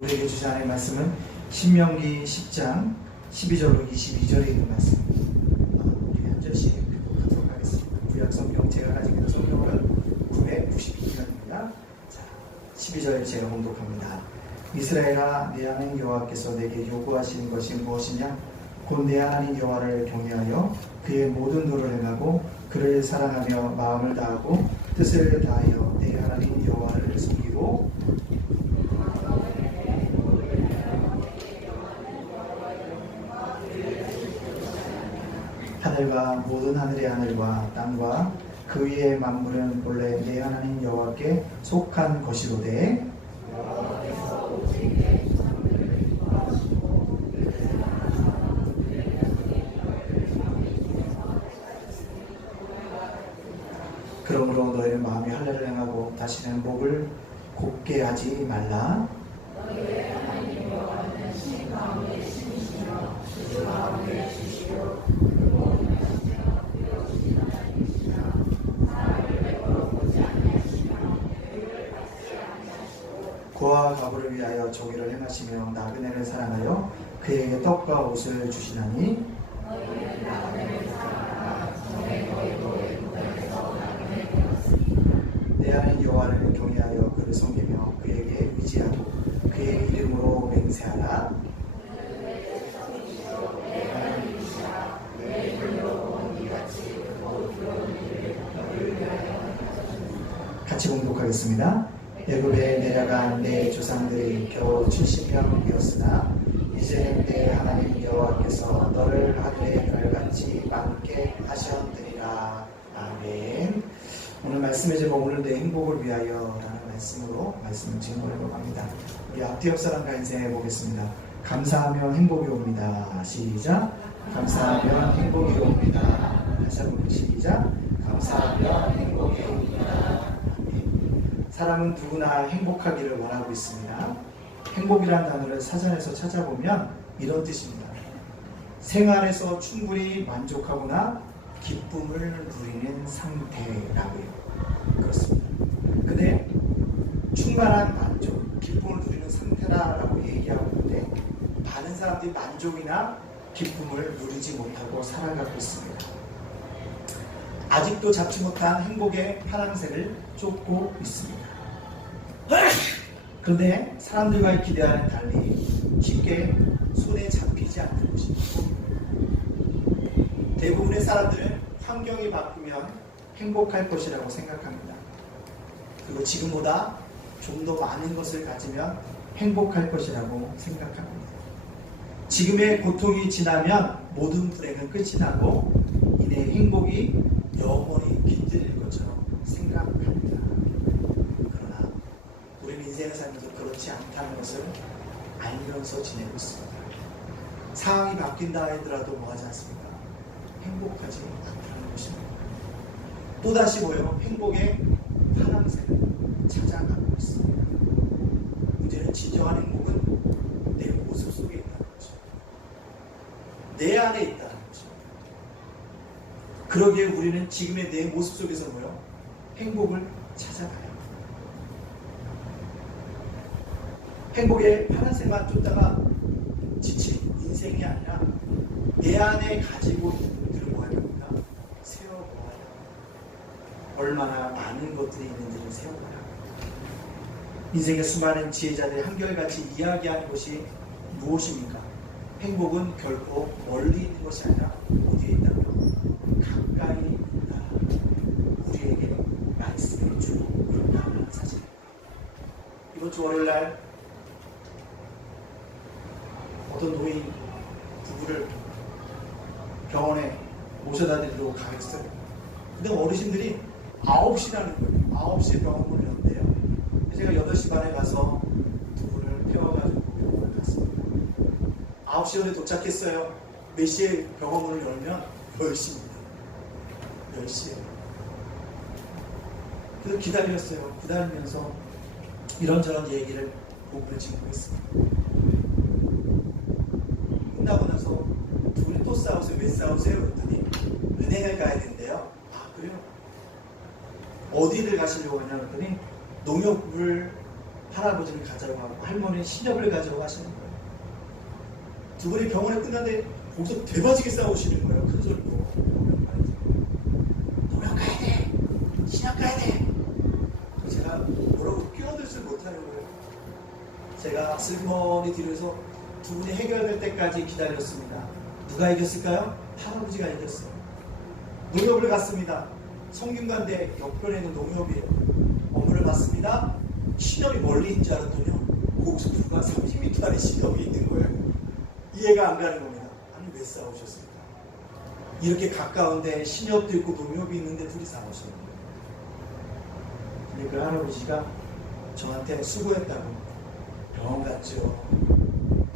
우리에게 주신 하나님의 말씀은 신명기 10장 12절로 22절에 있는 말씀. 우리 한 절씩 교독하도록 하겠습니다. 구약 성경 제가 가지고 있는 성경은 992편입니다. 자, 12절 제가 봉독합니다. 이스라엘아, 내 하나님 여호와께서 내게 요구하시는 것이 무엇이냐? 곧 내 하나님 여호와를 경외하여 그의 모든 도를 행하고 그를 사랑하며 마음을 다하고 뜻을 다하여 내 하나님 여호와를 섬기고 하늘과 모든 하늘의 하늘과 땅과 그 위의 만물은 본래 내 하나님 여호와께 속한 것이로되 그러므로 너희는 마음이 할례를 행하고 다시는 목을 곱게 하지 말라. 너희의 하나님 여호와는 신 가운데 신이시며 그 가운데 주시고 고와 가부를 위하여 정의를 행하시며 나그네를 사랑하여 그에게 떡과 옷을 주시나니 내 하나님 여호와를 경외하여 그를 섬기며 그에게 의지하고 그의 이름으로 맹세하라. 같이 공독하겠습니다. 애굽에 내려간 내 조상들이 겨우 70명이었으나 이제는 내 하나님 여호와께서 너를 하늘의 별같이 많게 하셨느니라. 아멘. 오늘 말씀의 제목 오늘 내 행복을 위하여 라는 말씀으로 말씀을 증거하려고 합니다. 우리 앞뒤 역사랑과 인생해 보겠습니다. 감사하면 행복이 옵니다. 시작. 감사하면 행복이 옵니다. 다시 한번 시작. 감사하면 행복이 옵니다. 사람은 누구나 행복하기를 원하고 있습니다. 행복이라는 단어를 사전에서 찾아보면 이런 뜻입니다. 생활에서 충분히 만족하거나 기쁨을 누리는 상태라고요. 그렇습니다. 근데 충만한 만족, 기쁨을 누리는 상태라고 얘기하고 있는데 많은 사람들이 만족이나 기쁨을 누리지 못하고 살아가고 있습니다. 아직도 잡지 못한 행복의 파랑새를 쫓고 있습니다. 그런데 사람들과의 기대와는 달리 쉽게 손에 잡히지 않는 것입니다. 대부분의 사람들은 환경이 바뀌면 행복할 것이라고 생각합니다. 그리고 지금보다 좀 더 많은 것을 가지면 행복할 것이라고 생각합니다. 지금의 고통이 지나면 모든 불행은 끝이 나고 이내 행복이 영원히 깃들일 것처럼 생각합니다. 그러나 우리는 인생을 살면서 그렇지 않다는 것을 알면서 지내고 있습니다. 상황이 바뀐다 하더라도 뭐하지 않습니까? 행복하지 않다는 것입니다. 또다시 뭐예요? 행복의 파랑새를 찾아가고 있습니다. 문제는 진정한 행복은 내 모습 속에 있다는 거죠. 내 안에 있다는 거죠. 그러기에 우리는 지금의 내 모습 속에서 뭐예요? 행복을 찾아가요. 행복의 파란색만 쫓다가 지친 인생이 아니라 내 안에 가지고 있는 것들을 뭐해야 됩니까? 세워보아야 합니다. 얼마나 많은 것들이 있는지를 세워봐야 합니다. 인생의 수많은 지혜자들이 한결같이 이야기하는 것이 무엇입니까? 행복은 결코 멀리 있는 것이 아니라 어디에 있다고요? 가까이 있다. 우리에게 말씀해 주고 그런다는 사실. 이번 주 월요일날 어떤 노인 부부를 병원에 모셔다 드리려고 가겠어요. 근데 어르신들이 9시라는 거예요. 9시에 병원 문을 연대요. 제가 8시 반에 가서 두 분을 태워가지고 병원을 갔습니다. 9시에 도착했어요. 몇 시에 병원 문을 열면 10시입니다. 10시에. 그래서 기다렸어요. 기다리면서 이런저런 얘기를 부부를 진행했습니다. 끝나고 나서 두 분이 또 싸우세요. 왜 싸우세요? 그랬더니 은행을 가야 된대요. 아, 그래요? 어디를 가시려고 하냐? 그랬더니 농협을 할아버지를 가져가고 할머니는 신협을 가져가고 하시는 거예요. 두 분이 병원에 끝났는데 거기서 대바지게 싸우시는 거예요. 큰 소리로. 동역 가야 돼! 신협 가야 돼! 제가 뭐라고 끼어들지 못하는 거예요. 제가 슬퍼니 뒤에서 두 분이 해결될 때까지 기다렸습니다. 누가 이겼을까요? 할아버지가 이겼어요. 농협을 갔습니다. 성균관대 옆편에 있는 농협이에요. 업무를 받습니다. 신협이 멀리 있는 줄 알았더니요. 거기서 불과 30m 안에 신협이 있는 거예요. 이해가 안 가는 겁니다. 아니 왜 싸우셨습니까? 이렇게 가까운데 신협도 있고 농협이 있는데 둘이 싸우시는 거예요. 근데 그 할아버지가 저한테 수고했다고 병원 갔죠.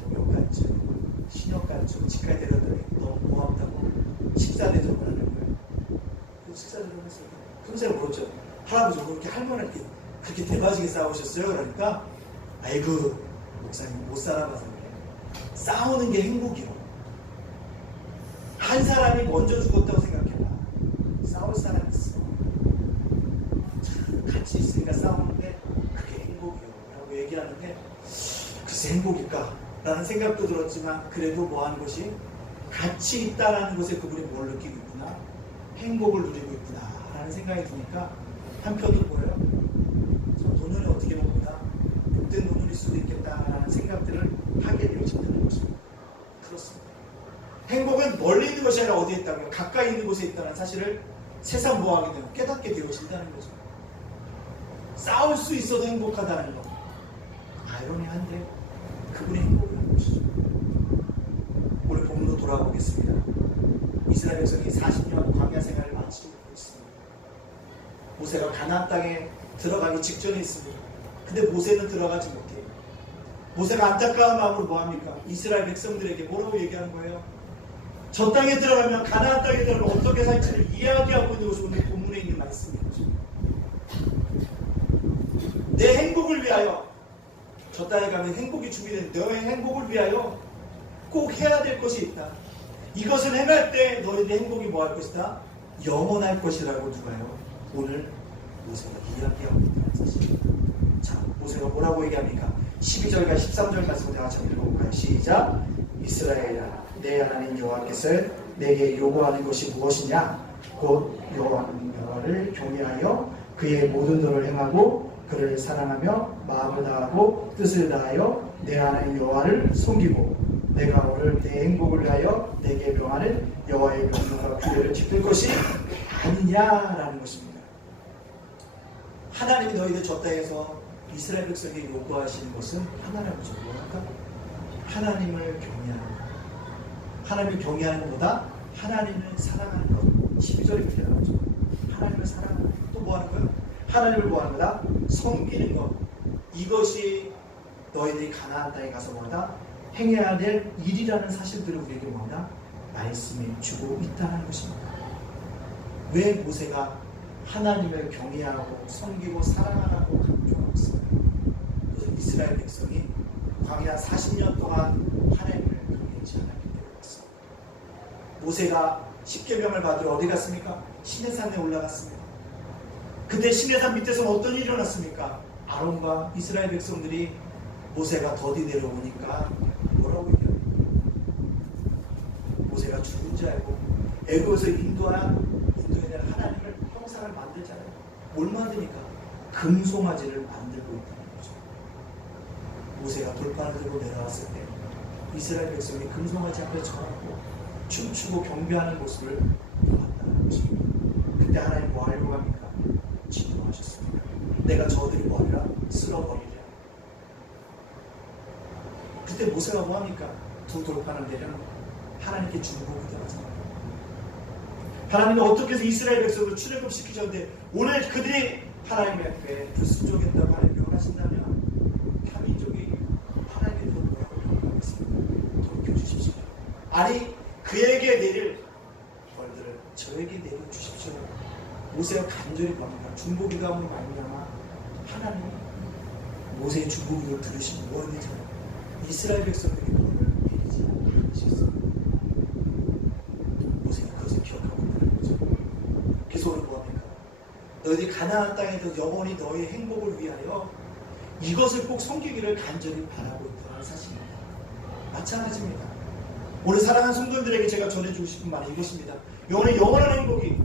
농협 갔죠. 신협 갔죠. 집까지 데려다니 너무 고맙다고 식사 대접을 하는 거예요. 그 식사 대접을 했어요. 그럼 제가 물었죠. 할아버지 왜 그렇게 할머니한테 그렇게 대바지게 싸우셨어요? 그러니까 아이고 목사님 못 살아봐서 그래. 싸우는 게 행복이요. 한 사람이 먼저 죽었다고 생각해봐. 싸울 사람 있어. 같이 있으니까 싸우는데 그게 행복이요 라고 얘기하는데 글쎄 행복일까? 라는 생각도 들었지만 그래도 뭐 하는 것이 같이 있다라는 것에 그분이 뭘 느끼고 있구나, 행복을 누리고 있구나 라는 생각이 드니까 한편으로 보여요. 저 노년에 어떻게 보구나, 복된 노년일 수도 있겠다라는 생각들을 하게 되어진다는 것입니다. 그렇습니다. 행복은 멀리 있는 것이 아니라 어디에 있다고요? 가까이 있는 곳에 있다는 사실을 세상 모하게 되면 깨닫게 되어진다는 거죠. 싸울 수 있어도 행복하다는 것. 아이러니한데 그분의 행복이라는 것이죠. 오늘 본문으로 돌아보겠습니다. 이스라엘 백성이 40년 광야 생활을 마치고 있습니다. 모세가 가나안 땅에 들어가기 직전에 있습니다. 근데 모세는 들어가지 못해요. 모세가 안타까운 마음으로 뭐합니까? 이스라엘 백성들에게 뭐라고 얘기하는 거예요? 저 땅에 들어가면, 가나안 땅에 들어가면 어떻게 살지를 이야기하고 있는 것이 오늘 본문에 있는 말씀이죠. 내 행복을 위하여, 저 땅에 가면 행복이 준비된 너의 행복을 위하여 꼭 해야 될 것이 있다. 이것을 행할 때 너희들의 행복이 뭐 할 것이다? 영원할 것이라고 누가요? 오늘 모세가 이야기하고 있다는 사실입니다. 자, 모세가 뭐라고 얘기합니까? 12절과 13절 말씀을 같이 읽어볼까요? 시작! 이스라엘아, 내 하나님 여호와께서 내게 요구하는 것이 무엇이냐? 곧 여호와를 경외하여 그의 모든 도를 행하고 그를 사랑하며 마음을 다하고 뜻을 다하여 내 하나님 여호와를 섬기고 내가 오늘 내 행복을 위하여 내게 명하는 여호와의 명령과 규례를 지킬 것이 아니냐라는 것입니다. 하나님이 너희들 저 땅에서 이스라엘 백성에게 요구하시는 것은 하나라고 뭐랄까? 하나님을 경외하는 것. 하나님을 경외하는 것보다 하나님을 사랑하는 것. 12절에 그렇게 나오죠. 하나님을 사랑하는 것. 또 뭐 하는 거예요? 하나님을 뭐 하는 거다? 섬기는 것. 이것이 너희들이 가나안 땅에 가서 뭐다? 행해야 될 일이라는 사실들을 우리에게 뭐다? 말씀해 주고 있다는 것입니다. 왜 모세가 하나님을 경외하고 섬기고 사랑하라고 강조하고 있어요? 이스라엘 백성이 광야 40년 동안 하나님을 경외하지 않았기 때문이었어요. 모세가 십계명을 받으러 어디 갔습니까? 시내산에 올라갔습니다. 그때 시내산 밑에서 어떤 일이 일어났습니까? 아론과 이스라엘 백성들이 모세가 더디 내려오니까 뭐라고 얘기합니까? 모세가 죽은 줄 알고 애굽에서 인도해낸 하나님을 형상을 만들잖아요. 뭘 만드니까? 금송아지를 만들고 있다는 거죠. 모세가 돌판을 들고 내려왔을 때 이스라엘 백성이 금송아지 앞에 서고 춤추고 경배하는 모습을 보았다는 것입니다. 그때 하나님 뭐 하려고 합니까? 진노하셨습니다. 내가 저들이 뭐 하리라? 쓸어버리랴. 그때 모세가 뭐 합니까? 두 돌판을 내려 하나님께 중보를 드렸잖아요. 하나님이 어떻게 해서 이스라엘 백성을 출애굽시키셨는데 오늘 그들이 하나님의 앞에 불순종했다고 하나님 명하신다면 타민족이 하나님의 도를 경고하겠습니다. 돌이켜주십시오. 아니 그에게 내릴 벌들을 저에게 내려주십시오. 모세가 간절히 바랍니다. 중보기도함으로 말미암아 하나님이 모세의 중보기도를 들으시고 뭐했는지 이스라엘 백성들에게 벌을 내리지 않으셨습니다. 모세가 그것을 기억하고 있다는 거죠. 그래서 오늘 뭐합니까? 너희들이 가나안 땅에서 영원히 너의 행복을 위하여 이것을 꼭 섬기기를 간절히 바라고 있다는 사실입니다. 마찬가지입니다. 오늘 사랑하는 성도들에게 제가 전해주고 싶은 말은 이것입니다. 오늘 영원한 행복이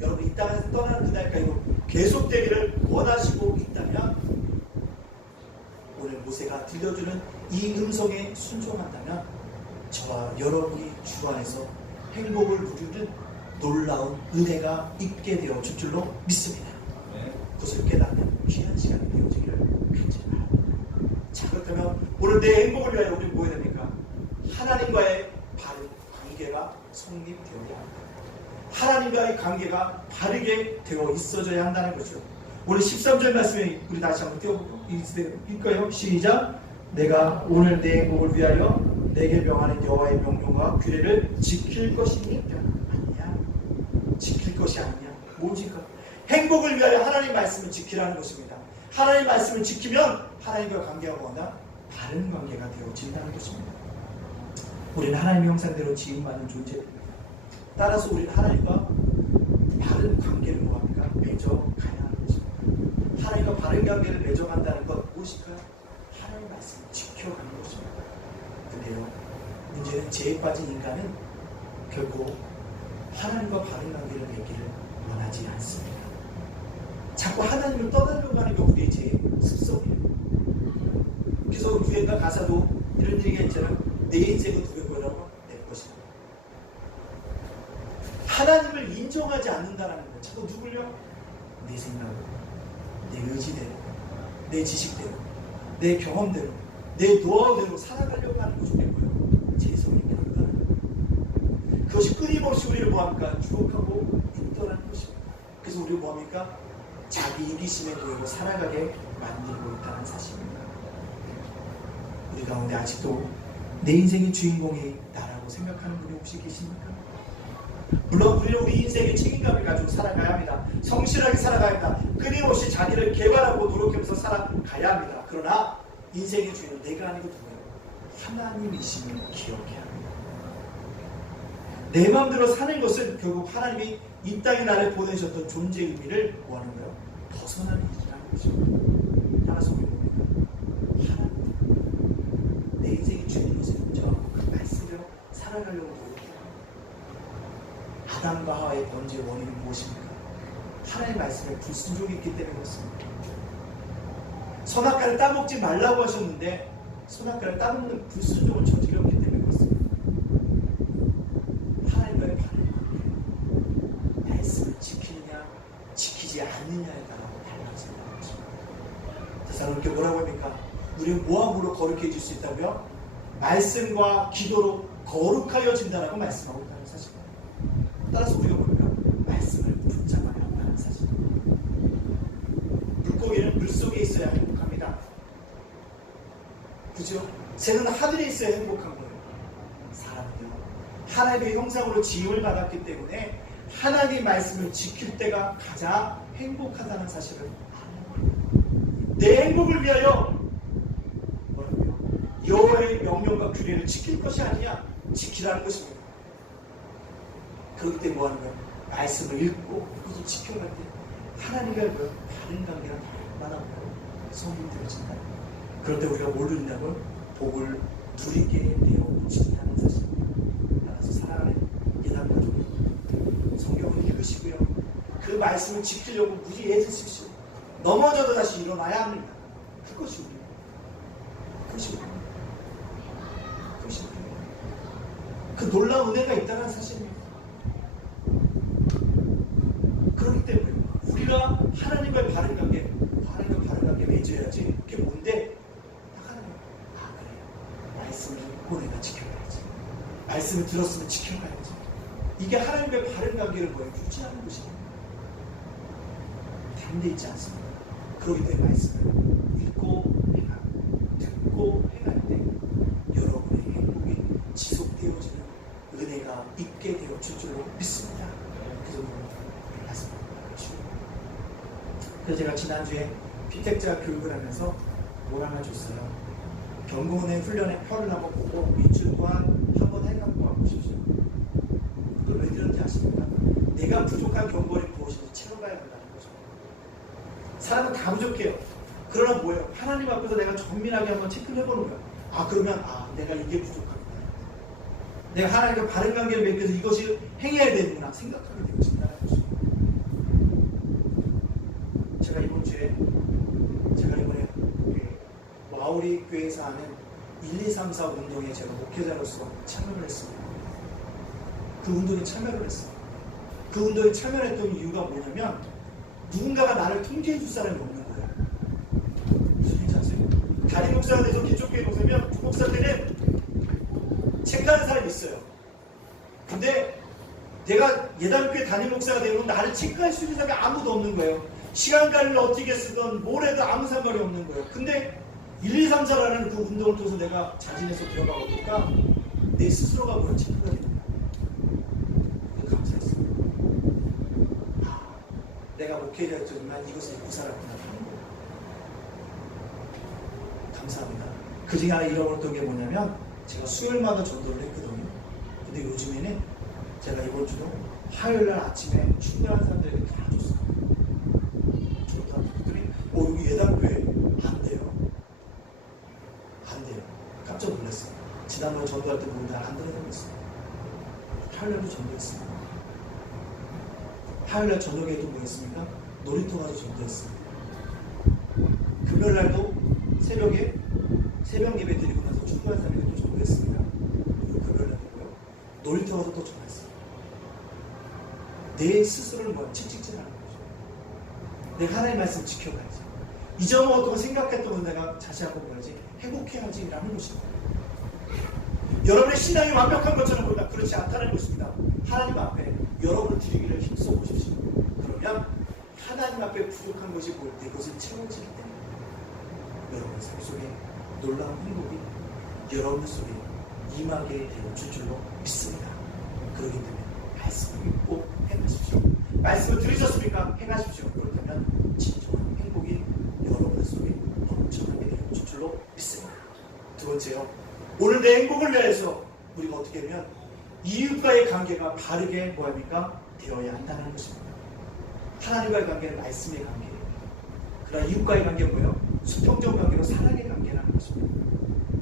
여러분 이 땅에서 떠나는 그날까지 계속되기를 원하시고 있다면 오늘 모세가 들려주는 이 음성에 순종한다면 저와 여러분이 주 안에서 행복을 누리는 놀라운 은혜가 있게 되어 줄 줄로 믿습니다. 그것을 깨닫는 귀한 시간이 되어지기를 간절히 바랍니다. 자, 그렇다면 오늘 내 행복을 위하여 우리는 뭐 해야 됩니까? 하나님과의 바른 관계가 성립되어야 합니다. 하나님과의 관계가 바르게 되어 있어져야 한다는 거죠. 오늘 13절 말씀에 우리 다시 한번 띄워볼까요? 시작. 내가 오늘 내 행복을 위하여 내게 명하는 여호와의 명령과 규례를 지킬 것이니까. 아니야. 지킬 것이 아니야. 뭐지까? 행복을 위하여 하나님 말씀을 지키라는 것입니다. 하나님 말씀을 지키면 하나님과 관계가 뭐나 바른 관계가 되어진다는 것입니다. 우리는 하나님의 형상대로 지음받은 존재입니다. 따라서 우리는 하나님과 바른 관계를 뭐합니까? 맺어가야 하는 것입니다. 하나님과 바른 관계를 맺어간다는 것 무엇일까요? 하나님의 말씀을 지켜가는 것입니다. 근데요, 문제는 죄에 빠진 인간은 결국 하나님과 바른 관계를 맺기를 원하지 않습니다. 자꾸 하나님을 떠나려고 하는 게 우리의 죄의 습성이에요. 그래서 유행가 가사도 이런 얘기가 있잖아요. 내 인생은 누구의 거라고? 내 것이다. 하나님을 인정하지 않는다는 거. 자꾸 누굴요? 내 생각으로, 내 의지대로, 내 지식대로, 내 경험대로, 내 노하우대로 살아가려고 하는 것이 되고요. 죄성이 결단하는 그것이 끊임없이 우리를 뭐합니까? 유혹하고 인도하는 것입니다. 그래서 우리가 뭐합니까? 자기 이기심에 놓이고 살아가게 만들고 있다는 사실입니다. 우리 가운데 아직도 내 인생의 주인공이 나라고 생각하는 분이 혹시 계십니까? 물론 우리 인생의 책임감을 가지고 살아가야 합니다. 성실하게 살아가야 합니다. 끊임없이 자기를 개발하고 노력하면서 살아가야 합니다. 그러나 인생의 주인은 내가 아니고 누구예요? 하나님이심을 기억해야 합니다. 내 마음대로 사는 것은 결국 하나님이 이 땅에 나를 보내셨던 존재의 의미를 뭐하는 거예요? 벗어나는 일이라는 것입니다. 따라서 우리 뭡니까? 하나님, 내 인생의 주인을 인정하고 그 말씀대로 살아가려고 노력해야 합니다. 아담과 하와의 번제의 원인은 무엇입니까? 하나님의 말씀에 불순종이 있기 때문에 그렇습니다. 선악과를 따먹지 말라고 하셨는데 선악과를 따먹는 불순종을 저질렀기 때문에 그렇습니다. 하나님과의 바른 관계, 말씀을 지키느냐 지키지 않느냐에 따라 달라진다는 것입니다. 대사님께 뭐라고 합니까? 우리는 모함으로 거룩해질 수 있다며 말씀과 기도로 거룩하여진다라고 말씀하고 있다는 사실입니다. 따라서 우리가 뭡니까? 말씀을 붙잡아야 한다는 사실입니다. 물고기는 물속에 있어야 행복합니다. 그죠? 새는 하늘에 있어야 행복한 거예요. 사람은요, 하나님의 형상으로 지음을 받았기 때문에 하나님의 말씀을 지킬 때가 가장 행복하다는 사실을 아는 거예요. 내 행복을 위하여 뭐라고요? 여호와의 명령과 규례를 지킬 것이 아니야 지키라는 것입니다. 그렇기 때문에 뭐하는 거예요? 말씀을 읽고 그것을 지켜갈 때 하나님과의 바른 관계가 얼마나 성립되어진다. 그럴 때 우리가 뭘 누린다고요? 복을 누리게 되어진다는 사실입니다. 따라서 사랑하는 예단가족이 성경을 읽으시고요. 그 말씀을 지키려고 무리해 주십시오. 넘어져도 다시 일어나야 합니다. 그것이 우리. 그것이 우리. 그것이 우리. 그 놀라운 은혜가 있다는 사실입니다. 그렇기 때문에 우리가 하나님과의 바른 관계, 하나님과 바른 관계 맺어야지. 그게 뭔데? 딱 하나님. 아, 그래요. 말씀을 읽고 내가 지켜가야지. 말씀을 들었으면 지켜가야지. 이게 하나님과의 바른 관계를 뭐예요? 유지하는 것입니다. 반대 있지 않습니다. 그렇기 때문에 말씀을 읽고 행하고 듣고 행할 때 여러분의 행복이 지속되어지는 은혜가 있게 되어질 줄로 믿습니다. 그래서 말씀을 하시고 그래서 제가 지난주에 피택자 교육을 하면서 뭘 하나 줬어요. 경고원의 훈련에 표를 한번 보고 일주일 동안 한번 해갖고 와보십시오. 그걸 왜 그런지 아십니까? 내가 부족한 경고를 무엇인지 채워가야 한다는 거죠. 사람은 다 부족해요. 그러나 뭐예요? 하나님 앞에서 내가 정밀하게 한번 체크를 해보는 거예요. 그러면 내가 이게 부족하구나. 내가 하나님과 바른 관계를 맺기 위해서 이것이 행해야 되는구나 생각하게 되어진다는 것입니다. 제가 이번에 와우리 교회에서 하는 1, 2, 3, 4 운동에 제가 목회자로서 참여를 했습니다. 그 운동에 참여를 했어요. 그 운동에 참여했던 이유가 뭐냐면 누군가가 나를 통제해 줄 사람이 없는 거예요. 무슨 얘기인지 아세요? 담임 목사가 돼서 기초교회 목사면 부목사 때는 체크하는 사람이 있어요. 근데 내가 예단교회 담임 목사가 되면 나를 체크할 수 있는 사람이 아무도 없는 거예요. 시간 관리를 어떻게 쓰든 뭘 해도 아무 상관이 없는 거예요. 근데 1, 2, 3, 4라는 그 운동을 통해서 내가 자진해서 들어가 보니까 내 스스로가 뭘 체크가 되는 거예요. 감사했어요. 내가 목회자였지만 이것을 입고 살았구나. 감사합니다. 그 중에 하나 잃어버렸던 게 뭐냐면 제가 수요일마다 전도를 했거든요. 근데 요즘에는 제가 이번 주도 화요일날 아침에 충분한 사람들에게 다 줬어요. 그랬더니 여기 예단교회 안 돼요. 깜짝 놀랐어요. 지난번에 전도할 때 보면 안 들어다녔어요. 화요일날도 전도했어요. 화요일날 저녁에 또 뭐 했습니까? 놀이터 가서 전도했어요. 금요일날도 새벽에 새벽 예배 드리고 나서 충분한 사람에게 또 전도했습니다. 그리고 금요일날이고요. 놀이터 가서 또 전했어요. 내 스스로를 칙칙질하는 거죠. 내가 하나님의 말씀 지켜가야지. 잊어먹었던 거 생각했던 건 내가 다시 한번 뭐야지 회복해야지 라는 것입니다. 여러분의 신앙이 완벽한 것처럼 보인다. 그렇지 않다는 것입니다. 하나님 앞에 여러분을 드리기를 힘써 보십시오. 그러면 하나님 앞에 부족한 것이 보일 때 그것을 채워지기 때문에 여러분의 삶 속에 놀라운 행복이 여러분 속에 임하게 되어줄 줄로 믿습니다. 그렇기 때문에 말씀을 믿고 행하십시오. 말씀을 들으셨습니까? 행하십시오. 그렇다면 진정한 행복이 여러분의 속에 넘쳐나게 되어줄 줄로 믿습니다. 두 번째요. 오늘 내 행복을 위해서 우리가 어떻게 하면 이웃과의 관계가 바르게 뭐합니까? 되어야 한다는 것입니다. 하나님과의 관계는 말씀의 관계예요. 그러나 이웃과의 관계는 뭐예요? 수평적 관계로 사랑의 관계라는 것입니다.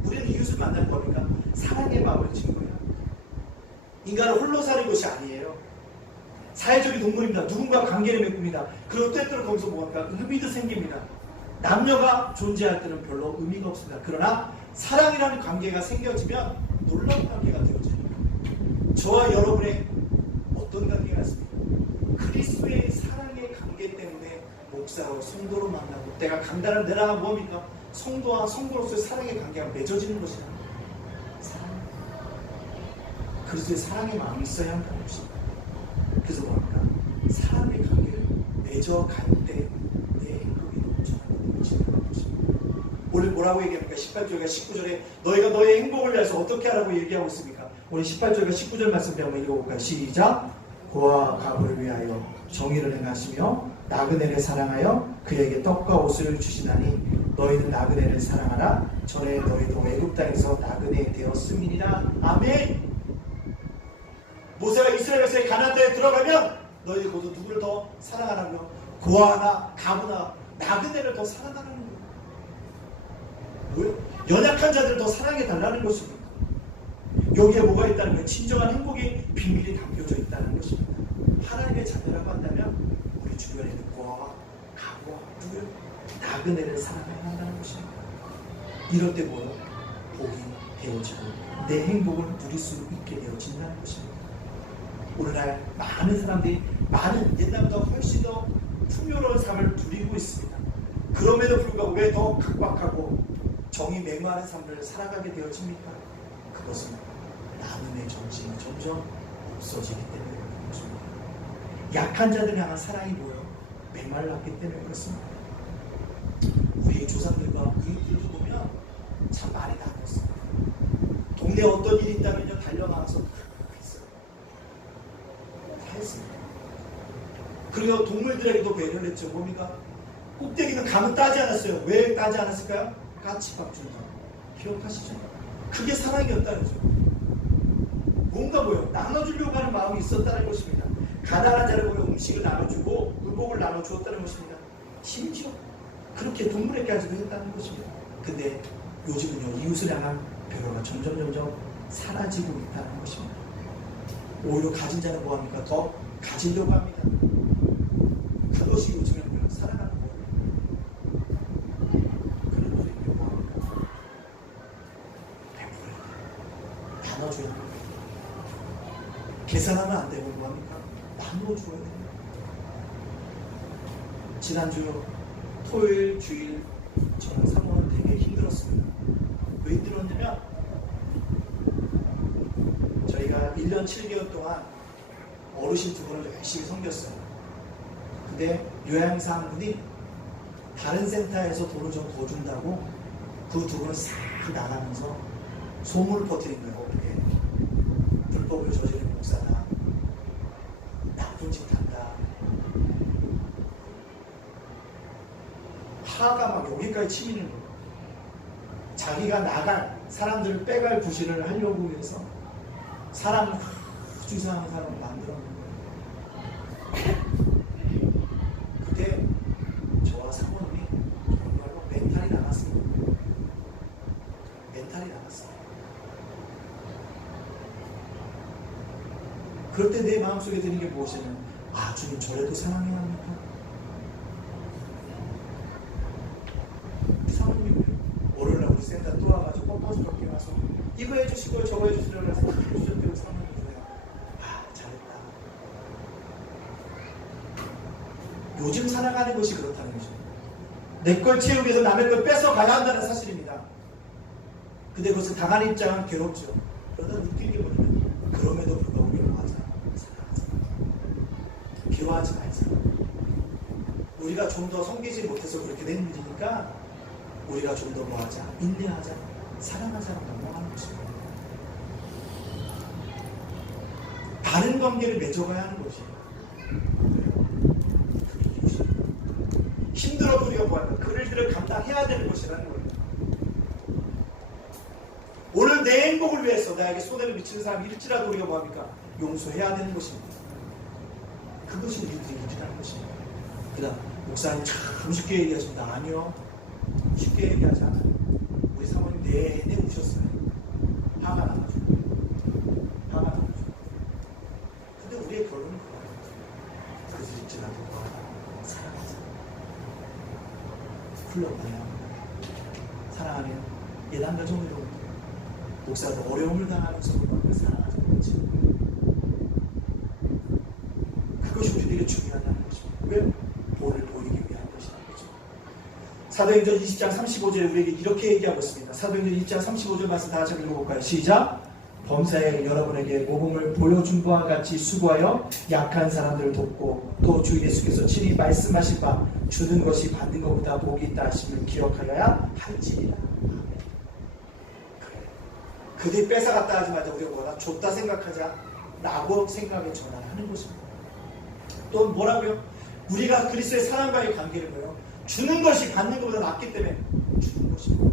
우리는 이웃을 만날 거니까 사랑의 마음을 증거해야 합니다. 인간은 홀로 사는 것이 아니에요. 사회적인 동물입니다. 누군가 관계를 맺습니다. 그리고 때때로 거기서 뭐할까? 의미도 생깁니다. 남녀가 존재할 때는 별로 의미가 없습니다. 그러나 사랑이라는 관계가 생겨지면 놀라운 관계가 되어집니다. 저와 여러분의 어떤 관계가 있습니까? 그리스도의 사랑의 관계 때문에 목사로 성도로 만나고 내가 강단을 내라가 뭡니까? 성도와 성도로서의 사랑의 관계가 맺어지는 것이다. 사랑. 그리스도의 사랑의 마음이 있어야 한다는 것입니다. 그래서 뭐합니까? 사랑의 관계를 맺어갈 때 내 행복이 넘쳐나는 것입니다. 오늘 뭐라고 얘기합니까? 18절과 19절에 너희가 너의 행복을 위해서 어떻게 하라고 얘기하고 있습니까? 오늘 18절과 19절 말씀 한번 읽어볼까요? 시작! 고아와 과부를 위하여 정의를 행하시며 나그네를 사랑하여 그에게 떡과 옷을 주시나니 너희는 나그네를 사랑하라. 전에 너희도 외국 땅에서 나그네 되었음이니라. 아멘. 모세가 이스라엘에서 가나안 땅에 들어가면 너희들 모두 누구를 더 사랑하라고요? 고아나 과부나 나그네를 더 사랑하라는 거예요. 뭐예요? 연약한 자들을 더 사랑해달라는 것입니다. 여기에 뭐가 있다는 거예요? 진정한 행복의 비밀이 담겨져 있다는 것입니다. 하나님의 자녀라고 한다면 우리 주변에 있는 고아와 과부와 누구요? 나그네를 사랑해야 한다는 것입니다. 이럴 때 뭐예요? 복이 되어지고 내 행복을 누릴 수 있게 되어진다는 것입니다. 오늘날 많은 사람들이 많은 옛날보다 훨씬 더 풍요로운 삶을 누리고 있습니다. 그럼에도 불구하고 왜 더 각박하고 정이 맹무하는 삶을 살아가게 되어집니까? 그것은 나눔의 정신이 점점 없어지기 때문에 그런 것입니다. 약한 자들 향한 사랑이 뭐예요? 메말랐기 때문에 그렇습니다. 우리 조상들과 이웃들도 보면 참 많이 나눴어요. 동네에 어떤 일이 있다면요 달려나와서 했어요. 다 했습니다. 그리고 동물들에게도 배려를 했죠. 뭡니까? 꼭대기는 감은 따지 않았어요. 왜 따지 않았을까요? 까치밥 준다. 기억하시죠? 그게 사랑이었다는 거죠. 뭔가 뭐예요? 나눠주려고 하는 마음이 있었다는 것입니다. 가난한 자를 보여 음식을 나눠주고 의복을 나눠주었다는 것입니다. 심지어 그렇게 동물에게까지도 했다는 것입니다. 근데 요즘은요, 이웃을 향한 배려가 점점 사라지고 있다는 것입니다. 오히려 가진 자는 뭐합니까? 더 가지려고 합니다. 그것이 요즘에 뭐예요? 살아가는 거예요. 그런 우리에게 뭐합니까? 베풀어야 돼요. 나눠줘야 돼요. 계산하면 안 되고 뭐합니까? 나눠줘야 돼요. 지난주 토요일, 주일 저랑 사모는 되게 힘들었습니다. 왜 힘들었냐면 저희가 1년 7개월 동안 어르신 두 분을 열심히 섬겼어요. 근데 요양사 한 분이 다른 센터에서 돈을 좀 더 준다고 그 두 분을 싹 나가면서 소문을 퍼뜨린 거예요. 어떻게 불법을 저지른 목사다, 나쁜 짓 한다. 화가 막 여기까지 치미는 거예요. 자기가 나갈 사람들을 빼갈 부실을 하려고 해서 사람을 아주 이상한 사람을 만들었는 거예요. 그때 저와 사모님이 정말로 멘탈이 나갔습니다. 멘탈이 나갔어요. 그럴 때 내 마음속에 드는 게 무엇이냐면, 아, 주님 저래도 사랑해야 합니까? 사모님이 월요일날 우리 센터 또 와가지고 버스밖에 와서 이거 해주시고요, 저거 해주시려고 해서 해주셨대요. 사모님이 그래요. 아, 잘했다. 요즘 살아가는 것이 그렇다는 거죠. 내 걸 채우기 위해서 남의 걸 뺏어가야 한다는 사실입니다. 근데 그것을 당하는 입장은 괴롭죠. 그러다 느끼는 게 뭐냐면, 그럼에도 불구하고 괴로워하자. 살아가자. 괴로워하지 말자. 우리가 좀 더 섬기지 못해서 그렇게 된 일이니까 우리가 좀 더 뭐하자? 인내하자. 사랑하자고 넘어가는 것입니다. 다른 관계를 맺어가야 하는 것이에요. 그게 이웃입니다. 힘들어도 우리가 뭐하냐? 그 일들을 감당해야 되는 것이라는 거예요. 오늘 내 행복을 위해서 나에게 손해를 미치는 사람이 일지라도 우리가 뭐합니까? 용서해야 되는 것입니다. 그것이 우리들의 일이라는 것입니다. 그 다음 목사님 참 쉽게 얘기하십니다. 아니요, 쉽게 얘기하지 않아요. 우리 사모님 내내 우셨어요. 화가 나가지고. 화가 나가지고. 근데 우리의 결론은 그거예요. 그래서 일지라도 사랑하자. 흘러가야 합니다. 사랑하면 예단과 정의로 목사도 어려움을 당하면서 사랑하자는 거죠. 그것이 우리에게 중요하다는 것입니다. 왜? 본을 보이기 위한 것이라는 거죠. 사도행전 20장 35절에 우리에게 이렇게 얘기하고 있습니다. 사도행전 20장 35절 말씀 다 같이 읽어볼까요? 시작! 범사에 여러분에게 모범을 보여준 바와 같이 수고하여 약한 사람들을 돕고 또 주 예수께서 친히 말씀하신 바 주는 것이 받는 것보다 복이 있다 하심을 기억하여야 할지니라. 그들이 뺏어갔다 하지 말자. 우리가 뭐라 줬다 생각하자 라고 생각에 전환하는 것입니다. 또 뭐라고요? 우리가 그리스도의 사랑과의 관계를 뭐요? 주는 것이 받는 것보다 낫기 때문에 주는 것입니다.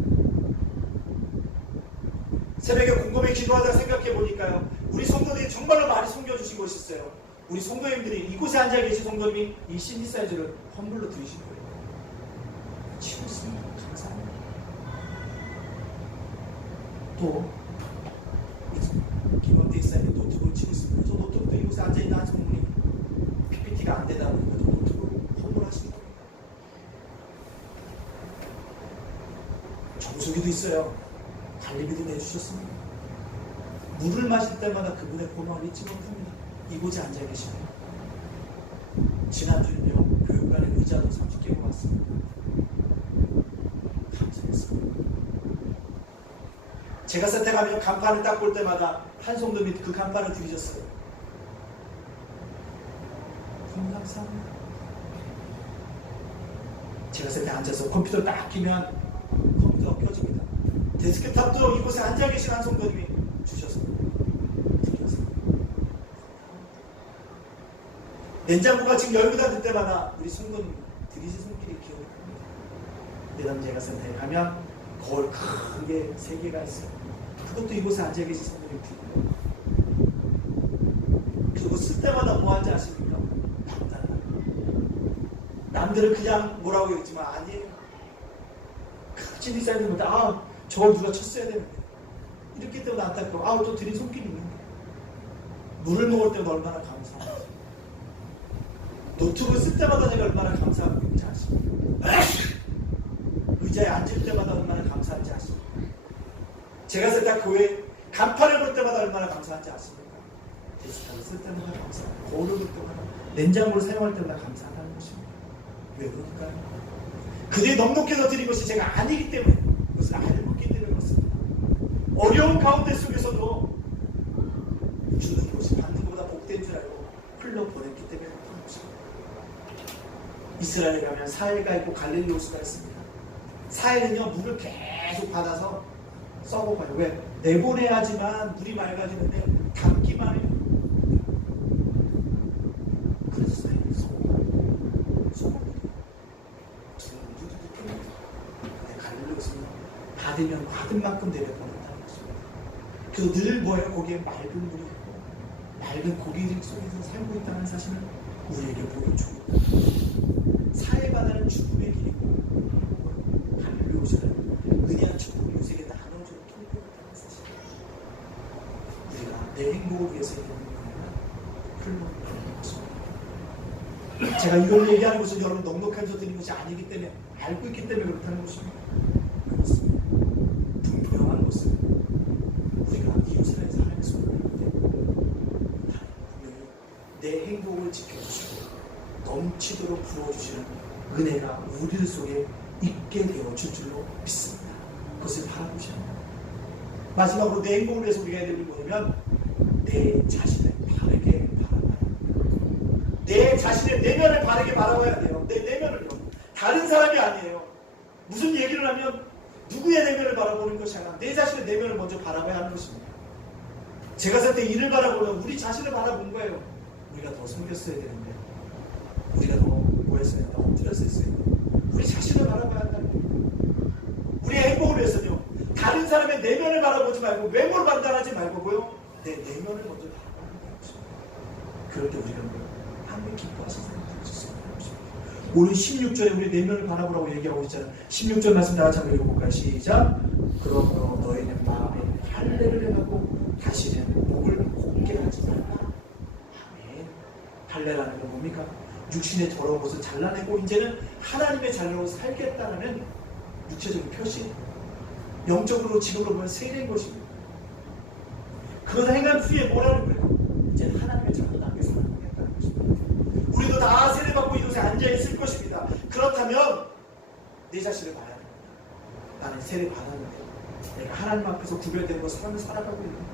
새벽에 곰곰이 기도하다 생각해 보니까요, 우리 성도들이 정말로 많이 섬겨주신 것이 있어요. 우리 성도님들이 이곳에 앉아 계신 성도님이 이 CD 사이즈를 환불로 드리신 거예요. 치고 있습니다. 감사합니다. 또 김원태 이사님이 노트북을 치고 있습니다. 저 노트북도 이곳에 앉아있는 한 성분이 PPT가 안 되다 보니까 저 노트북을 환불하신 겁니다. 정수기도 있어요. 관리비도 내주셨습니다. 물을 마실 때마다 그분의 고마움을 잊지 못합니다. 이곳에 앉아 계시네요. 지난주는요, 교육관의 의자도 30개가 왔습니다. 감사했습니다. 제가 세태 가면 간판을 딱 볼 때마다 한 성도님이 그 간판을 들이셨어요. 감사합니다. 제가 세태 앉아서 컴퓨터를 딱 끼면 컴퓨터가 켜집니다. 데스크탑도 이곳에 앉아 계신 한 성도님이 주셨습니다. 드렸습니다. 냉장고가 지금 열고 닫을 때마다 우리 성도님 들이신 손길이 기억이 납니다. 내담제가 센터에 가면 거울 크게 3개가 있어요. 그것도 이곳에 앉아 계신 성도님 드립니다. 그거 쓸 때마다 뭐 하는지 아십니까? 남들은 그냥 뭐라고 했지만 아니에요. 확진이 쌓이는 건데 저걸 누가 쳤어야 되는데 이렇게 때문에 안타까워. 또 드린 손길이 있는 거야. 물을 먹을 때마다 얼마나 감사한지, 노트북을 쓸 때마다 내가 얼마나 감사하고 있는지 아십니까? 의자에 앉을 때마다 얼마나 감사한지 아십니까? 제가 살다 교회 간판을 볼 때마다 얼마나 감사한지 아십니까? 데스크를 쓸 때마다 감사하고, 거울을 볼 때마다, 냉장고를 사용할 때마다 감사하다는 것입니다. 왜 그럴까요? 그들이 넉넉해서 드린 것이 제가 아니기 때문에, 그것을 알고 있기 때문에 그렇습니다. 어려운 가운데 속에서도 주는 것이 받는 것보다 복된 줄 알고 흘러보냈기 때문에 그런 것입니다. 이스라엘에 가면 사해가 있고 갈릴리 호수가 있습니다. 사해는요, 물을 계속 받아서 썩어가요. 왜? 내보내야지만 물이 맑아지는데 담기만 해요. 그래서 사해는 썩어버려요. 근데 갈릴리 호수는 받으면 받은 만큼 내려보낸다는 것입니다. 그래서 늘 뭐예요? 거기에 맑은 물이 있고 맑은 고기들 속에서 살고 있다는 사실을 우리에게 보여주고 있다. 사해 바다는 죽음의 길이고 갈릴리 호수는 은혜와 축복을 유색에 나눠주는 통로였다는 사실. 우리가 내 행복을 위해서 이루는 거야. 흘러보내는 것입니다. 제가 이걸 얘기하는 것은 여러분 넉넉하면서 드리는 것이 아니기 때문에, 알고 있기 때문에 그렇다는 것입니다. 그렇습니다. 분명한 것은 우리가 이웃을 위해서 하나님의 손을 볼 때 내 행복을 지켜주시고 넘치도록 부어주시는 은혜가 우리 속에 있게 되어줄 줄로 믿습니다. 그것을 바라보셔야 합니다. 마지막으로 내 행복을 위해서 우리가 해야 될 일이 뭐냐면 내 자신을 바르게 바라봐야 합니다. 내 자신의 내면을 바르게 바라봐야 돼요. 내 내면을요. 다른 사람이 아니에요. 무슨 얘기를 하면 누구의 내면을 바라보는 것이 아니라 내 자신의 내면을 먼저 바라봐야 하는 것입니다. 제가 살 때 이를 바라보면 우리 자신을 바라본 거예요. 우리가 더 섬겼어야 되는데, 우리가 더 뭐했어야 된다, 엎드렸어야 되는데, 우리 자신을 바라봐야 한다는 거예요. 우리의 행복을 위해서는요, 다른 사람의 내면을 바라보지 말고 외모를 판단하지 말고요, 내 내면을 먼저 바라보는 것입니다. 그럴 때 우리가 하나님 기뻐하시는 사람이 될 수 있습니다. 오늘 16절에 우리 내면을 바라보라고 얘기하고 있잖아요. 16절 말씀 다 같이 한번 읽어볼까요? 시작. 그러므로 너희는 마음에 할례를 행하고 다시는 목을 곱게 하지 말라. 아멘. 할례라는 건 뭡니까? 육신의 더러운 것을 잘라내고 이제는 하나님의 자녀로 살겠다는 육체적인 표시, 영적으로 지금으로 보면 세례인 것입니다. 그것을 행한 후에 뭐라는 거예요? 이제는 하나님의 자녀답게 살아가겠다는 것입니다. 우리도 다 세례받고 이곳에 앉아있을 것입니다. 그렇다면 내 자신을 봐야 됩니다. 나는 세례 받았는데 내가 하나님 앞에서 구별된 것 삶을 살아가고 있는가?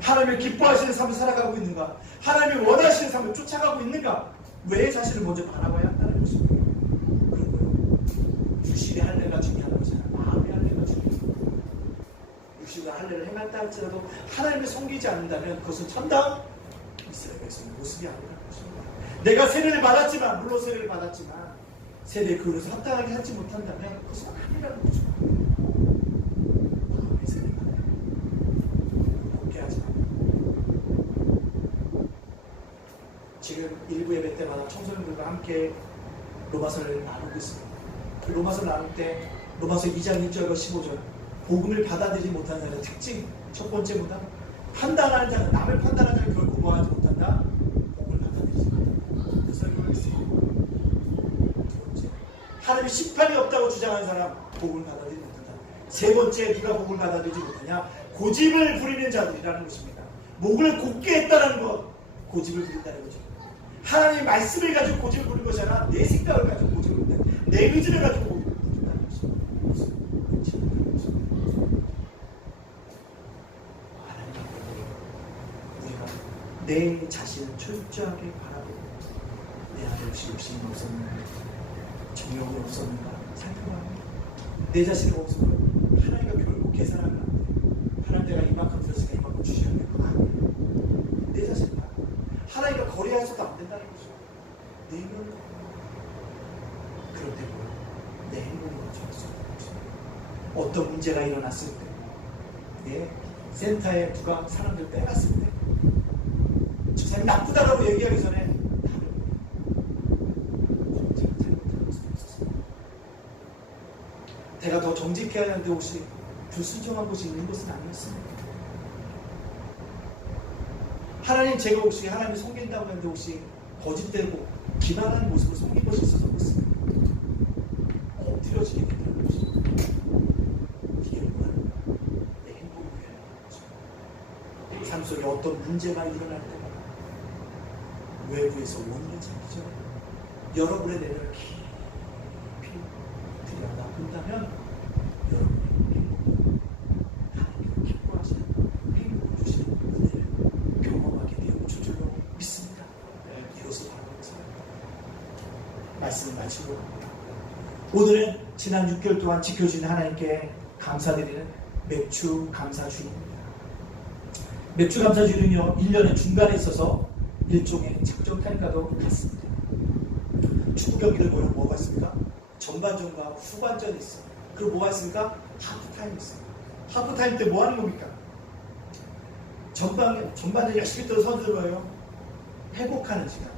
하나님을 기뻐하시는 삶을 살아가고 있는가? 하나님이 원하시는 삶을 쫓아가고 있는가? 왜 자신을 먼저 바라봐야 한다는 것입니다. 그런 거예요. 육신의 할례가 중요한 것이 아니라 마음의 할례가 중요합니다. 육신의 할례를 행한다 할지라도 하나님을 섬기지 않는다면 그것은 참다운 이스라엘 백성의 모습이 아니라는 것입니다. 내가 세례를 받았지만, 물론 세례를 받았지만 세례의 그릇을 합당하게 하지 못한다면 그것은 아니라는 거죠. 마음의 세례를 받아야 곱게 하지 마. 지금 일부 예배 때마다 청소년들과 함께 로마서를 나누고 있습니다. 그 로마서를 나눌 때 로마서 2장 1절과 15절, 복음을 받아들이지 못하는 자의 특징, 첫 번째보다 판단하는 자는, 남을 판단하는 자는 결코 뭐하지 못한다? 복음을 받아들이지 못한다. 그 설명을 했어요. 두 번째, 하나님의 심판이 없다고 주장하는 사람, 복음을 받아들이지 못한다. 세 번째, 누가 복음을 받아들이지 못하냐? 고집을 부리는 자들이라는 것입니다. 목을 곱게 했다는 것, 고집을 부린다는 거죠. 하나님의 말씀을 가지고 고집을 부리는 것이 아니라 내 생각을 가지고 고집을 부린다. 내 의지를 가지고 고집을 부린다는 것입니다. 우리가 내 자신을 철저하게 바라보고 내 안에 혹시 욕심이 없었는가, 정욕이 없었는가 살펴봐야 내 자신이 없으면 하나님과 결국 계산하면 안 돼. 하나님 내가 이만큼 들었으니까 이만큼 주셔야 돼. 아니에요. 내 자신을 봐. 하나님과 거래해서도 안 된다는 거죠. 내 행복을 그럴 때 뭐야? 내 행복을 가져갈 수 없는 거죠. 어떤 문제가 일어났을 때, 예? 센터에 누가 사람들 빼갔을 때, 저 사람이 나쁘다라고 얘기하기 전에 나를 제가 잘못한 것이 없었습니다. 내가 더 정직해야 하는데 혹시 불순종한 곳이 있는 것은 아니었습니까? 하나님, 제가 혹시 하나님 섬긴다고 하는데 혹시 거짓되고 기만하는 모습을 섬긴 것이 있어서 그렇습니까? 엎드려지게 된다는 것입니다. 이게 뭐하는가? 내 행복을 위하여 하는 거죠. 삶 속에 어떤 문제가 일어날 때마다 외부에서 원인을 찾기 전에 여러분의 내면을 깊이 들여다본다면 여러분의 행복은 하나님께서 기뻐하시는 행복을 주시는 은혜를 경험하게 되어 줄 줄로 믿습니다. 이것을 바라면서 말씀을 마치고 오늘은 지난 6개월 동안 지켜주신 하나님께 감사드리는 맥주 감사주일입니다. 맥주 감사주일은요, 1년의 중간에 있어서 일종의 작전타임과도 같습니다. 축구 경기를 보면 뭐가 있습니까? 전반전과 후반전이 있어요. 그리고 뭐가 있습니까? 하프타임이 있어요. 하프타임 때 뭐 하는 겁니까? 전반전 열심히 뛰는 선수들 뭐예요? 회복하는 시간.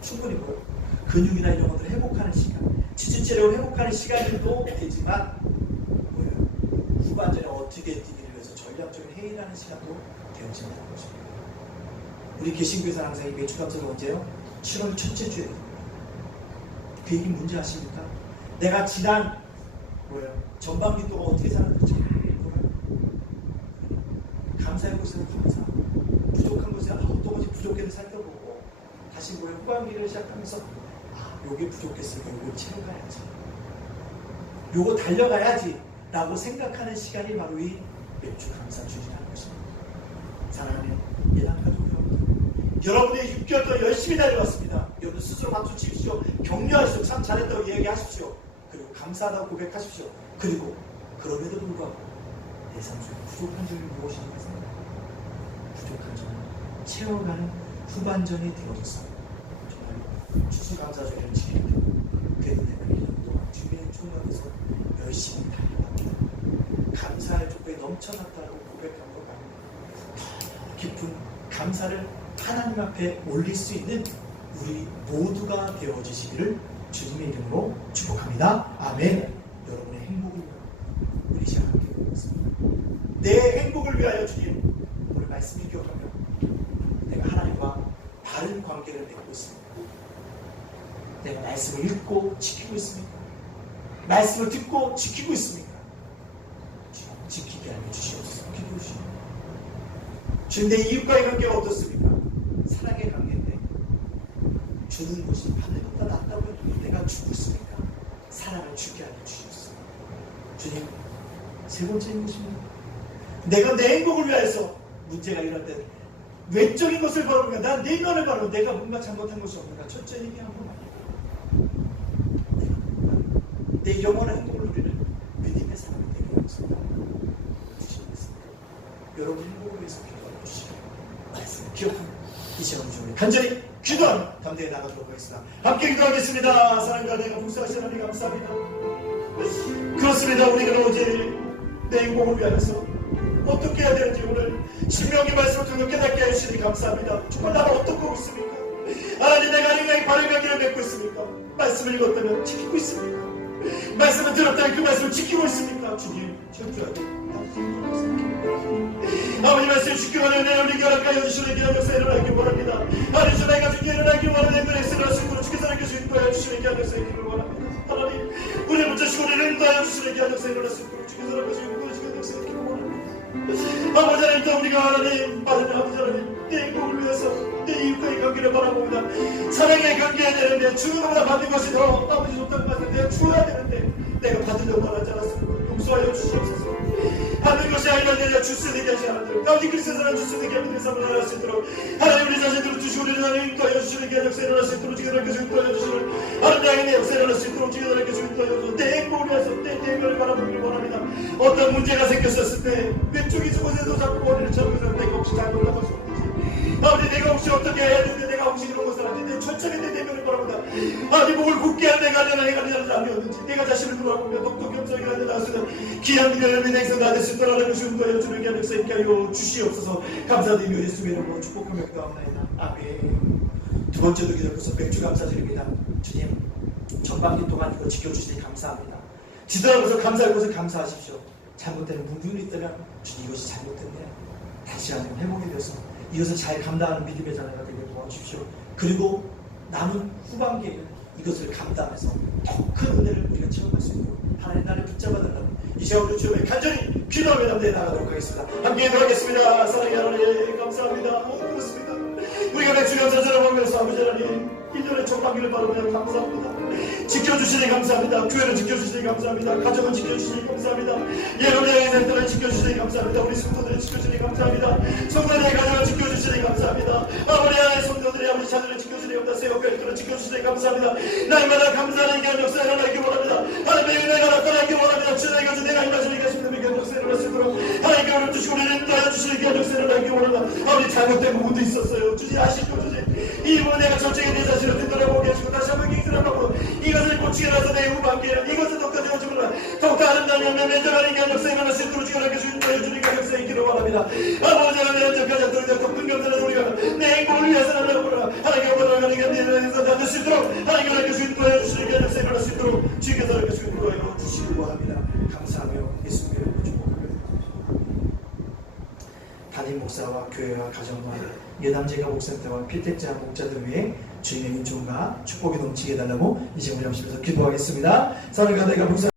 충분히 뭐예요? 근육이나 이런 것들을 회복하는 시간. 지체체력을 회복하는 시간도 되지만 뭐예요? 후반전에 어떻게 뛰기를 위해서 전략적인 회의를 하는 시간도 되어진다는 것입니다. 우리 개신교에서는 항상 이 매주감사가 언제요? 7월 첫째 주에 그 얘기 뭔지 아십니까? 내가 지난 뭐예요? 전반기 동안 어떻게 살았는지 잘 몰라요. 감사의 곳에서 감사하고 부족한 곳에 어떤 것이 부족해서 살펴보고 다시 뭐예요? 후반기를 시작하면서 요게 부족했으니까 요거 채워가야지, 요거 달려가야지 라고 생각하는 시간이 바로 이 맥주 감사주일이라는 것입니다. 사랑하는 예단가족 여러분, 여러분의 6개월 동안 열심히 달려왔습니다. 여러분 스스로 박수 치십시오. 격려하십시오. 참 잘했다고 이야기하십시오. 그리고 감사하다고 고백하십시오. 그리고 그럼에도 불구하고 내 삶 속에 부족한 점이 무엇인가 생각합니다. 부족한 점을 채워가는 후반전이 되어졌습니다. 정말 추수감사주일을 지키게 되고 그래도 내가 1년 동안 주변의 총각에서 열심히 달려갑니다. 감사의 족보에 넘쳐났다고 고백한 것 아닙니다. 깊은 감사를 하나님 앞에 올릴 수 있는 우리 모두가 되어지시기를 주님의 이름으로 축복합니다. 아멘. 여러분의 행복을 위하여 우리 시간 함께 보겠습니다. 내 행복을 위하여 주님, 오늘 말씀을 기억하며 내가 하나님과 바른 관계를 맺고 있습니다. 내가 말씀을 읽고 지키고 있습니까? 말씀을 듣고 지키고 있습니까? 지키게 하여 주시옵소서. 기도해 주시옵소서. 주님, 내 이웃과의 관계가 어떻습니까? 사랑의 관계인데 주는 것이 받는 것보다 낫다고 해도 내가 주고 있으니까 사랑을 주게 하여 주시옵소서. 주님, 세 번째인 것입니다. 내가 내 행복을 위해서 문제가 일어날 때 외적인 것을 바라보면 난 내면을 바라보면 내가 뭔가 잘못한 것이 없는가 첫째 얘기한 번 내 영원한 행복을 누리는 믿음의 사람이 되게 하옵소서. 주시겠습니다. 여러분 행복을 위해서 기도해 주시고 말씀을 기억하며 이 시간을 주님 간절히 기도하며 담대히 나가도록 하겠습니다. 함께 기도하겠습니다. 사랑과 내가 복수하신 하나님 감사합니다. 그렇습니다. 우리가 오직 내 행복을 위하여서 어떻게 해야 되는지 오늘 신명기 말씀을 통해 깨닫게 해주시니 감사합니다. 정말 나를 어떻게 하고 있습니까? 하나님, 내가 하나님과의 바른 관계를 맺고 있습니까? 말씀을 읽었다면 지키고 있습니까? 말씀을 들었다면 그 말씀을 지키고 있습니까? 주님, 지켜줘야 아버지 말씀 지켜가는 내 우리 결합과 여주시는 귀한 역사 일어나길 원합니다. 하나님, 저나의 가족이 일어나길 원하는 앵글의 일어나시고 주께서 하나님께 인도하여 주시는 귀한 역사 있기를 원합니다. 하나님, 우리를 붙여주시고 우리를 인도하여 주시는 귀한 역사 일어나시고 주께서 하나님께 인도하여 주시는 역사 있기를 원합니다. 아버지 하나님, 우리가 하나님 빠른 아버지 하나님 내 행복을 위해서 내 이웃과의 관계를 바라봅니다. 사랑의 관계해야 되는데 주는 것보다 받는 것이 더 아버지 좋다는 말씀 내가 주어야 되는데 내가 받으려고 하지 않았습니다. 용서하여 주시옵소서. 받는 것이 아니라 내가 줄 수 있게 하지 않도록 아버지 그리스도는 줄 수 있게 하는 삶을 살아갈 수 있도록 하나님 우리 자신들을 주시고 우리를 하나님 인도하여 주시는 게 역사 일어날 수 있도록 주님께 인도하여 주시는 하나님의 역사 일어날 수 있도록 주님께 인도하여 주시는 내 행복을 위해서 내 대면을 바라보기를 원합니다. 어떤 문제가 생겼었을 때 왼쪽이 저곳에도 자꾸 머리를 잡으면서 내가 혹시 잘못한 것이 없는지 아버지 내가 혹시 어떻게 해야 되는데 내가 혹시 이런 것을 하는데 천천히 내 대면을 바라보다 아버지 목을 굳게 한 내가 하려나 해가 되는 아니었는지 내가 자신을 돌아보며 독도 겸손하게 하는 나서는 귀한 믿음의 행성 나 될수 있도록 하나님 주님과 주는 귀한 역사 있게 하여 주시옵소서. 감사드리며 예수의 이름으로 축복하며 기도합니다. 아멘. 두 번째도 기도해서 맥주 감사드립니다. 주님, 전반기 동안 이거 지켜주시니 감사합니다. 뒤돌아보면서 감사할 것을 감사하십시오. 잘못된 부분이 있다면 주님 이것이 잘못됐네. 다시 한번 회복이 돼서 이것을 잘 감당하는 믿음의 자녀가 되게 도와주십시오. 그리고 남은 후반기에는 이것을 감당해서 더 큰 은혜를 우리가 체험할 수 있도록 하나님 나를 붙잡아달라고 이 시간 우리 주님의 간절히 기도하며 남대에 나가도록 하겠습니다. 함께 기도하겠습니다. 사랑의 하나님 감사합니다. 그렇습니다. 우리가 매주 감사절을 보면서 아버지 하나님 1년의 첫 반기를 바르며 감사합니다. 지켜주시니 감사합니다. 교회를 지켜주시니 감사합니다. 가정을 지켜주시니 감사합니다. 여러분의 인생들을 지켜주시니 감사합니다. 우리 성도들을 지켜주시니 감사합니다. 성도들의 가정을 지켜주시니 감사합니다. 아버지 하나님 성도들이 아버지 자녀를 지켜주시니 감사합니다. 세워별들을 지켜주시니 감사합니다. 날마다 감사하는 게 역사를 하나님께 원합니다. 하나님의 은혜가 나타나기 원합니다. 주의 것이 내가 임하시니 계십니다. 역사를 하시도록 하나님께 오늘 주시고 우리를 인도하여 주시니 역사를 하기 원합니다. 아버지 잘못된 부분도 있었어요. 주님 아시고 주님 이 부분 내가 전적인 내 자신을 되돌아보게 하시고 다시 한번 갱신하고 이것을 고치게 나서 내 후반기에는 이것을 더 가져오지구나 더욱더 아름다운 영광 맨정하는 게 역사에 일어날 수 있도록 주님께 주인도해 주니까 역사에 있기를 원합니다. 아버지 하나님 현재까지 하도록 더 큰 감사를 우리가 내 행복을 위해서 하려고나 하나님께 원하는 게 내려서 받을 수 있도록 하나님께 주인도해 주시니까 역사에 일어날 수 있도록 주님께서 이렇게 주인도해 주시기 원합니다. 감사하며 예수님의 이름으로 축복합니다. 담임 목사와 교회와 가정과 예담제가 목사님과 필택자 목자들 위해 주님의 은총과 축복이 넘치게 해달라고 이 시간 우리 합심해서 기도하겠습니다. 사랑과 내가 목사